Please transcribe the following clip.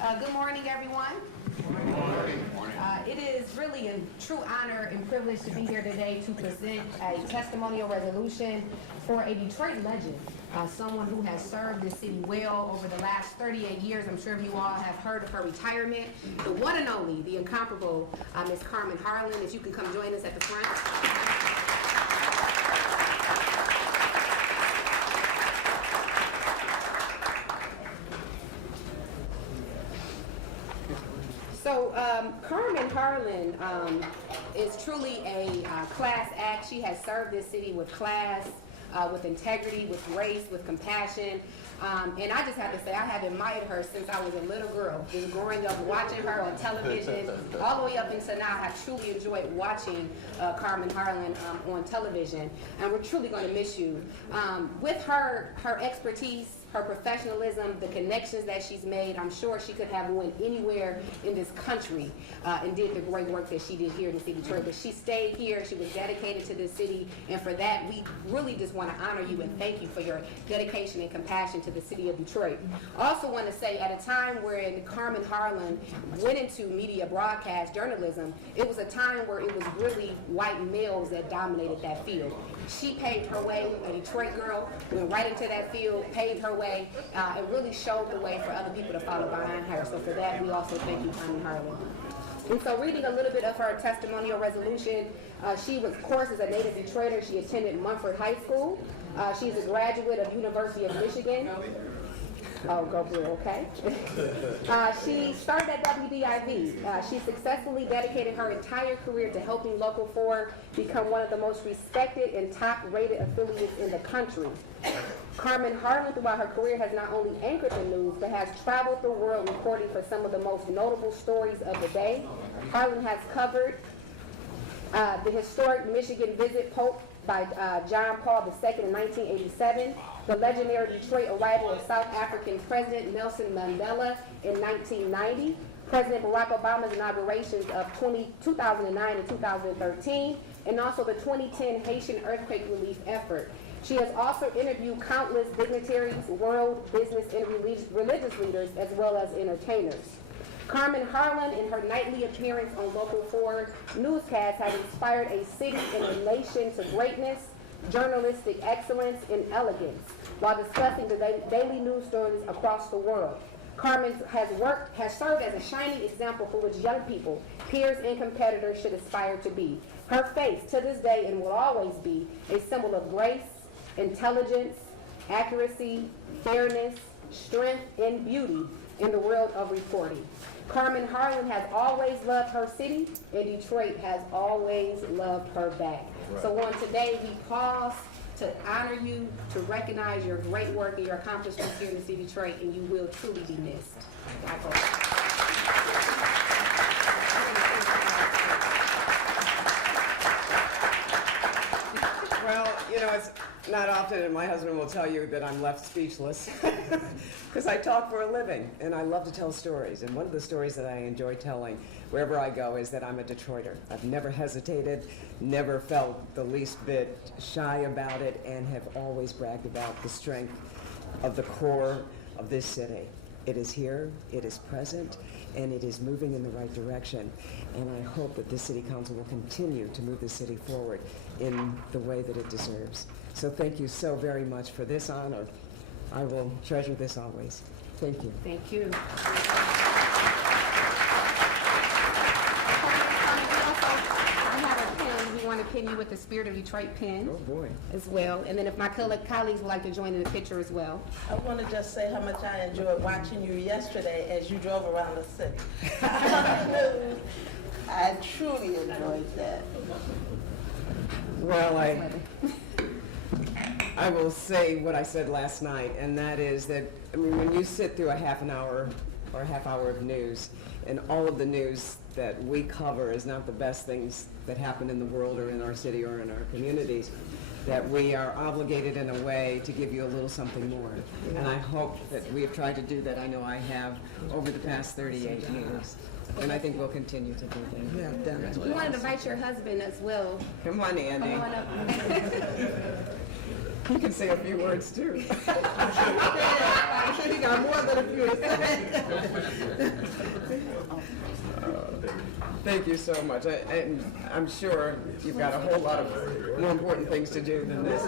Good morning, everyone. Good morning. It is really a true honor and privilege to be here today to present a testimonial resolution for a Detroit legend, someone who has served the city well over the last 38 years. I'm sure you all have heard of her retirement. The one and only, the incomparable Ms. Carmen Harlan. If you can come join us at the front. So Carmen Harlan is truly a class act. She has served this city with class, with integrity, with grace, with compassion. And I just have to say, I have admired her since I was a little girl. Just growing up, watching her on television, all the way up until now, I have truly enjoyed watching Carmen Harlan on television. And we're truly going to miss you. With her expertise, her professionalism, the connections that she's made, I'm sure she could have went anywhere in this country and did the great work that she did here in the city of Detroit. But she stayed here, she was dedicated to this city, and for that, we really just want to honor you and thank you for your dedication and compassion to the city of Detroit. I also want to say, at a time when Carmen Harlan went into media broadcast journalism, it was a time where it was really white males that dominated that field. She paved her way, a Detroit girl, went right into that field, paved her way, and really showed the way for other people to follow behind her. So for that, we also thank you, Carmen Harlan. And so reading a little bit of her testimonial resolution, she was, of course, is a native Detroiter. She attended Mumford High School. She's a graduate of University of Michigan. Oh, go blue, okay. She started at WDIV. She successfully dedicated her entire career to helping Local 4 become one of the most respected and top-rated affiliates in the country. Carmen Harlan, throughout her career, has not only anchored the news, but has traveled the world reporting for some of the most notable stories of the day. Harlan has covered the historic Michigan visit Pope by John Paul II in 1987, the legendary Detroit arrival of South African President Nelson Mandela in 1990, President Barack Obama's inaugurations of 2009 and 2013, and also the 2010 Haitian earthquake relief effort. She has also interviewed countless dignitaries, world, business, and religious leaders, as well as entertainers. Carmen Harlan, in her nightly appearance on Local 4 newscasts, has inspired a city and a nation to greatness, journalistic excellence, and elegance, while discussing the daily news stories across the world. Carmen has served as a shining example for which young people, peers, and competitors should aspire to be. Her face, to this day, and will always be, a symbol of grace, intelligence, accuracy, fairness, strength, and beauty in the world of reporting. Carmen Harlan has always loved her city, and Detroit has always loved her back. Right. So on today, we pause to honor you, to recognize your great work and your accomplishments here in the city of Detroit, and you will truly be missed. Well, you know, it's not often, and my husband will tell you that I'm left speechless, because I talk for a living, and I love to tell stories. And one of the stories that I enjoy telling wherever I go is that I'm a Detroiter. I've never hesitated, never felt the least bit shy about it, and have always bragged about the strength of the core of this city. It is here, it is present, and it is moving in the right direction. And I hope that this city council will continue to move the city forward in the way that it deserves. So thank you so very much for this honor. I will treasure this always. Thank you. Thank you. We want to pin you with the Spirit of Detroit pin. Oh boy. As well. And then if my colleagues would like to join in the picture as well. I want to just say how much I enjoyed watching you yesterday as you drove around the city. I truly enjoyed that. Well, I will say what I said last night, and that is that, I mean, when you sit through a half an hour or a half hour of news, and all of the news that we cover is not the best things that happen in the world or in our city or in our communities, that we are obligated in a way to give you a little something more. And I hope that we have tried to do that. I know I have over the past 38 years. And I think we'll continue to do that. Yeah, definitely. We wanted to invite your husband as well. Come on, Andy. Come on up. You can say a few words too. I'm sure he got more than a few to say. Thank you so much. And I'm sure you've got a whole lot of more important things to do than this.